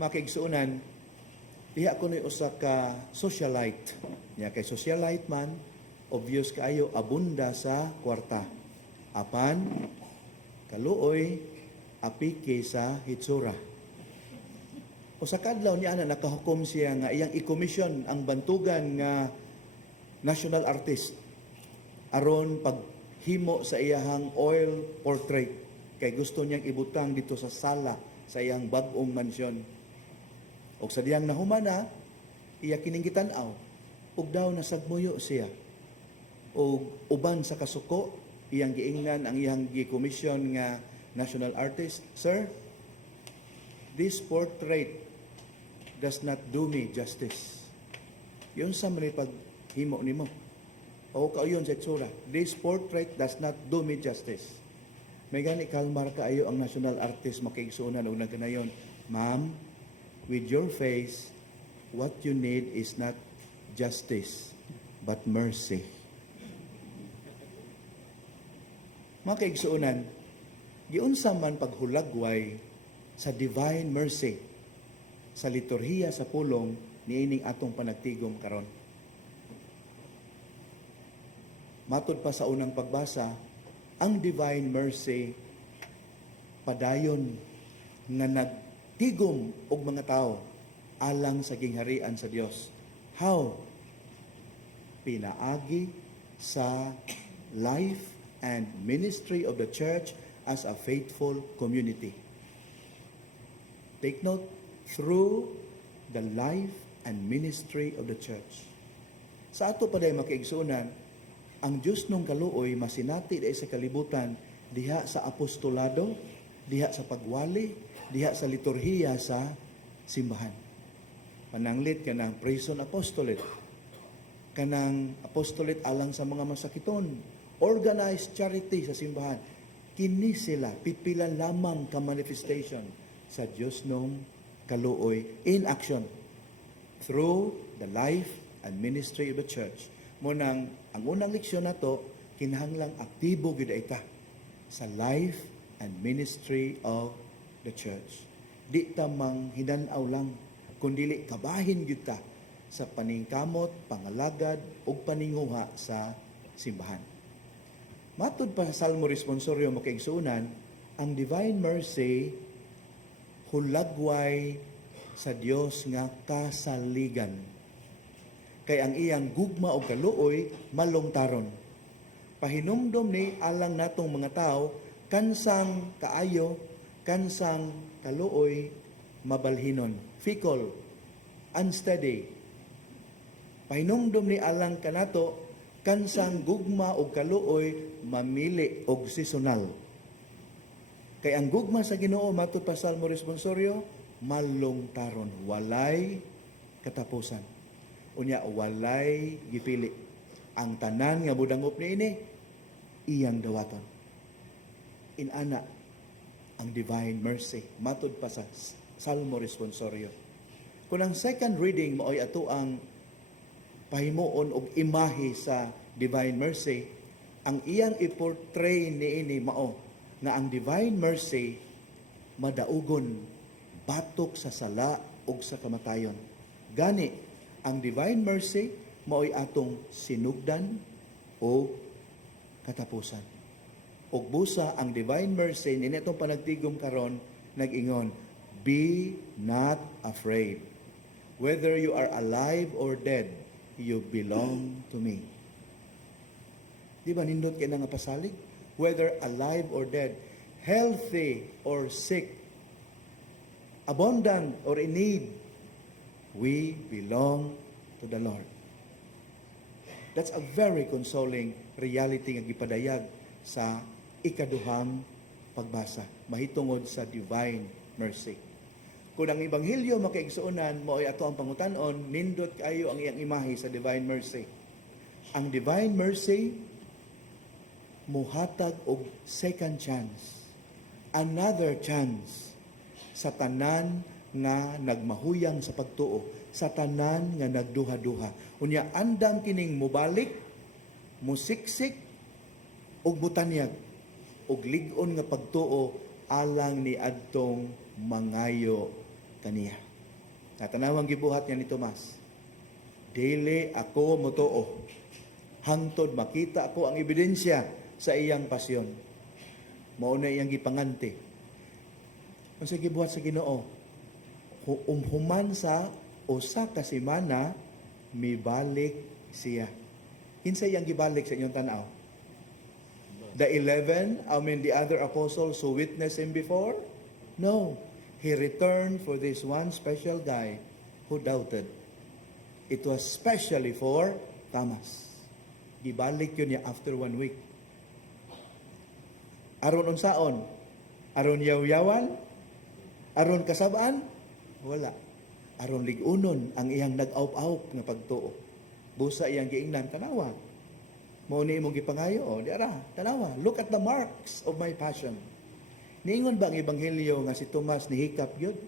Makaigsuunan, diha ko ni usa ka socialite. Nya kay socialite man, obvious kaayo abunda sa kwarta. Apan kaluoy apike sa hitsura. Usa ka adlaw niya na nakahukom siya nga iyang i-commission ang bantugan nga national artist aron paghimo sa iyahang oil portrait kay gusto niyang ibutang dito sa sala sa iyang bag-ong mansyon. Og sa diyang nahumana, iya kining gitan-aw, ug daw nasagmuyo siya. Og uban sa kasuko, iyang giingnan ang iyang gi-commission nga national artist, "Sir, this portrait does not do me justice." Yun sa man paghimo nimo. O kauyon sa itsura, "This portrait does not do me justice." May gani kalmar kaayo ang national artist makiigsunan og nagkanayon, "Ma'am, with your face, what you need is not justice, but mercy." Mga kaigsuunan, giunsa man paghulagway sa divine mercy sa liturhiya sa pulong niining atong panagtigom karon. Matod pa sa unang pagbasa, ang divine mercy padayon nga nagtigom og mga tao alang sa gingharian sa Dios. How? Pinaagi sa life and ministry of the church as a faithful community. Take note, through the life and ministry of the church. Sa ato pa day makiigsunan, ang Diyos nung kaluoy masinati dahil sa kalibutan diha sa apostolado, diha sa pagwali, diha sa liturhiya sa simbahan. Pananglit ka ng prison apostolate, kanang apostolate alang sa mga masakiton, organized charity sa simbahan. Kini sila, pipilan lamang ka manifestation sa Diyos nung kaluoy in action through the life and ministry of the church. Munang ang unang leksyon nato kinahanglang aktibo gid ita sa life and ministry of the church. Di ta mang hinan-aw lang kundi kabahin gid ta sa paningkamot, pangalagad ug paninguha sa simbahan. Matud pa sa Salmo Responsorio makaigsuunan, ang divine mercy hulagway sa Dios nga kasaligan. Kay ang iyang gugma o kaluoy malungtaron. Pahinumdom ni alang natong mga tao kansang kaayo, kansang kaluoy mabalhinon, fickle, unsteady. Pahinumdom ni alang kanato kansang gugma o kaluoy mamili og seasonal. Kay ang gugma sa Ginoo matud pa Salmo Responsorio malungtaron, walay katapusan. Unya walay gipili. Ang tanan nga budangop niini iyang dawaton. Inana ang divine mercy matud pa sa Salmo Responsorio. Kung ang second reading mo ay ato ang pahimuon og imahe sa divine mercy, ang iyang i-portray niini mao nga ang divine mercy madaugon batok sa sala ug sa kamatayon. Gani ang divine mercy mao'y atong sinugdan o katapusan. Ug busa ang divine mercy ni itong panagtigom karon nag-ingon, "Be not afraid. Whether you are alive or dead, you belong to me." Di ba nindot kay nga pasalig? Whether alive or dead, healthy or sick, abundant or in need, we belong to the Lord. That's a very consoling reality nga gipadayag sa ikaduhang pagbasa, mahitungod sa divine mercy. Kung ang Ebanghelyo makaigsuonan mo ay ato ang pangutan-on, nindot kayo ang iyang imahe sa divine mercy. Ang divine mercy muhatag og second chance, another chance sa tanan nga nagmahuyang sa pagtuo, sa tanan nga nagduha-duha. Unya andam kining mubalik, musiksik og butanyag og lig-on nga pagtuo alang ni adtong mangayo kaniya. Natanawang gibuhat niya ni Tomas. Dili ako motoo. Hangtod makita ako ang ebidensya sa iyang pasyon. Mao na iyang gipanganti. Unsa gibuhat sa Ginoo? Human sa usa ka semana mibalik siya. Kinsa iyang gibalik sa inyong tanaw? The 11, the other apostles who witnessed him before? No. He returned for this one special guy who doubted. It was specially for Thomas. Gibalik yun niya after 1 week. Aron unsaon? Aron yaw-yawan? Aron kasabaan? Wala. Aron ligunon ang iyang nag-awp-awp nga pagtuo. Busa iyang giingnan, tanawa. Mao ni imong gipangayo, o diara, tanawa. Look at the marks of my passion. Niingon ba ang ebanghelyo nga si Tomas ni hikap gyud?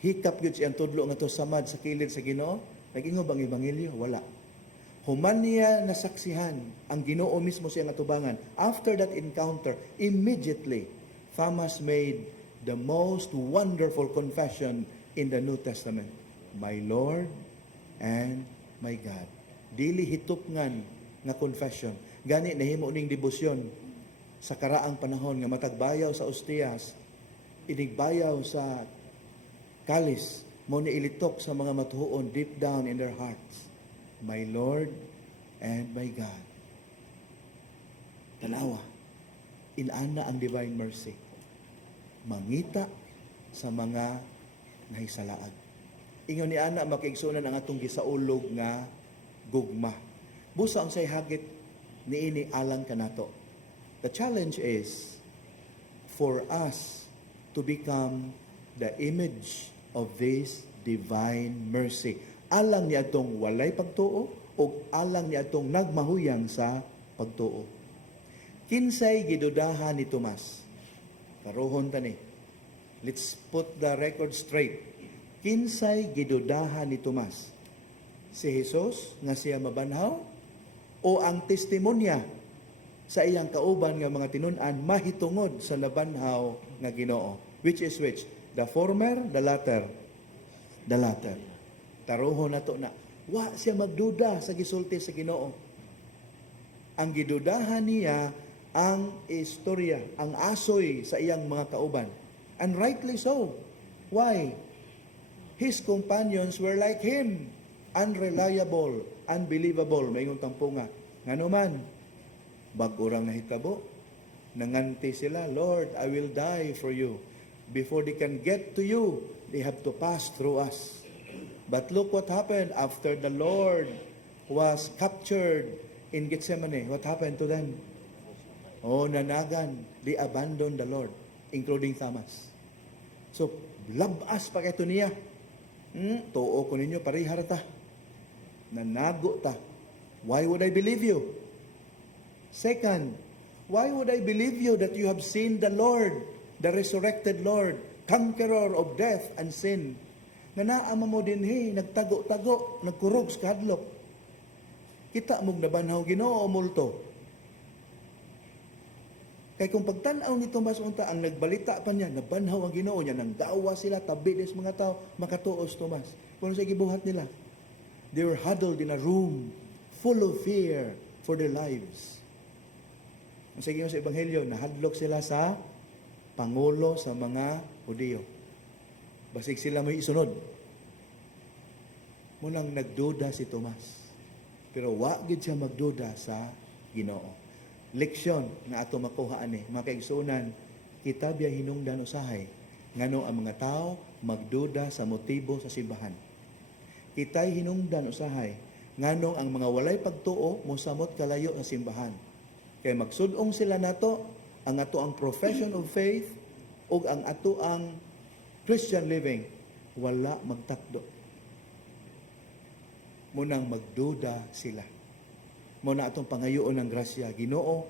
Hikap gyud siyang tudlo nga to samad sa kilid sa Ginoo? Nag-ingon ba ang ebanghelyo? Wala. Human niya nasaksihan ang Ginoo mismo siyang atubangan. After that encounter, immediately Thomas made the most wonderful confession in the New Testament. My Lord and my God. Dili hitupngan nga confession. Gani nahimo ning debosyon sa karaang panahon nga matagbayaw sa ostiyas, inigbayaw sa kalis, mo ni ilitok sa mga matuon deep down in their hearts. My Lord and my God. Tanawa, inana ang divine mercy. Mangita sa mga nahisalaag. Ingon ni ana makiigsunan ang atong gisaulog nga gugma. Busa ang say hagit niini alang kanato. The challenge is for us to become the image of this divine mercy. Alang ni atong walay pagtuo o alang ni atong nagmahuyang sa pagtuo. Kinsay gidudahan ni Tomas? Karohon tani. Let's put the record straight. Kinsay gidudahan ni Tomas? Si Jesus nga siya mabanhaw o ang testimonya sa iyang kauban nga mga tinun-an mahitungod sa nabanhaw nga Ginoo? Which is which? The former, the latter? The latter. Taruhon na to na. Wa siya magduda sa gisulti sa Ginoo. Ang gidudahan niya ang istorya, ang asoy sa iyang mga kauban. And rightly so. Why? His companions were like him. Unreliable, unbelievable. Maingon tampunga. Ngano man, bag-urang nahitabo. Nanganti sila, Lord, I will die for you. Before they can get to you, they have to pass through us. But look what happened after the Lord was captured in Gethsemane. What happened to them? Oh, nanagan. They abandoned the Lord, including Thomas. So, labas pa kayo niya. Tuo ko ninyo, parihar ta. Nanago ta. Why would I believe you? Second, why would I believe you that you have seen the Lord, the resurrected Lord, conqueror of death and sin? Nga naama mo din, nagtago-tago, nagkurog sa kadlok. Kita mong nabanhaw Ginoo o multo? Kaya kung pagtanaw ni Tomas unta, ang nagbalita pa niya, nabanhaw ang Ginoo niya, nang dawa sila, tabi des mga tao, makatuos Tomas. Kung sa gibuhat nila, they were huddled in a room full of fear for their lives. Ang sige sa Ebanghelyo, nahadlok sila sa pangulo sa mga Hudiyo. Basig sila may isunod. Munang nagduda si Tomas. Pero wagid siya magduda sa Ginoo. Leksyon na ato makuha ani, mga kaigsunan, kita biya hinungdan usahay ngano ang mga tao magduda sa motibo sa simbahan. Kita'y hinungdan usahay ngano ang mga walay pagtuo mosamot kalayo sa simbahan. Kay magsudong sila nato ang ato ang profession of faith o ang ato ang Christian living wala magtakdo. Munang magduda sila. Muna atong pangayoon ng grasya, Ginoo,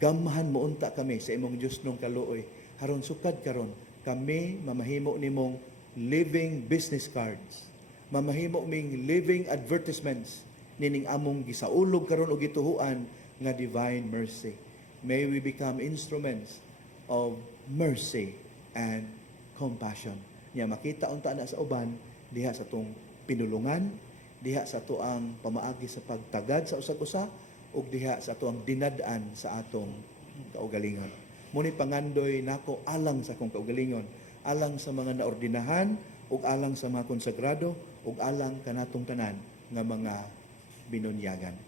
gamhan mo unta kami sa imong Dios nung kaluoy. Haron sukad karon, kami mamahimo nimong living business cards. Mamahimo ming living advertisements nining among gisaulog karon og gituhuan nga divine mercy. May we become instruments of mercy and compassion. Nya makita unta na sa uban diha sa tong pinulungan, diha sa tuang pamaagi sa pagtagad sa usag-usa ug diha sa tuang dinad-an sa atong kaugalingon. Muni pangandoy nako alang sa akong kaugalingon, alang sa mga naordinahan ug alang sa mga konsagrado ug alang kanatong tanan nga mga binunyagan.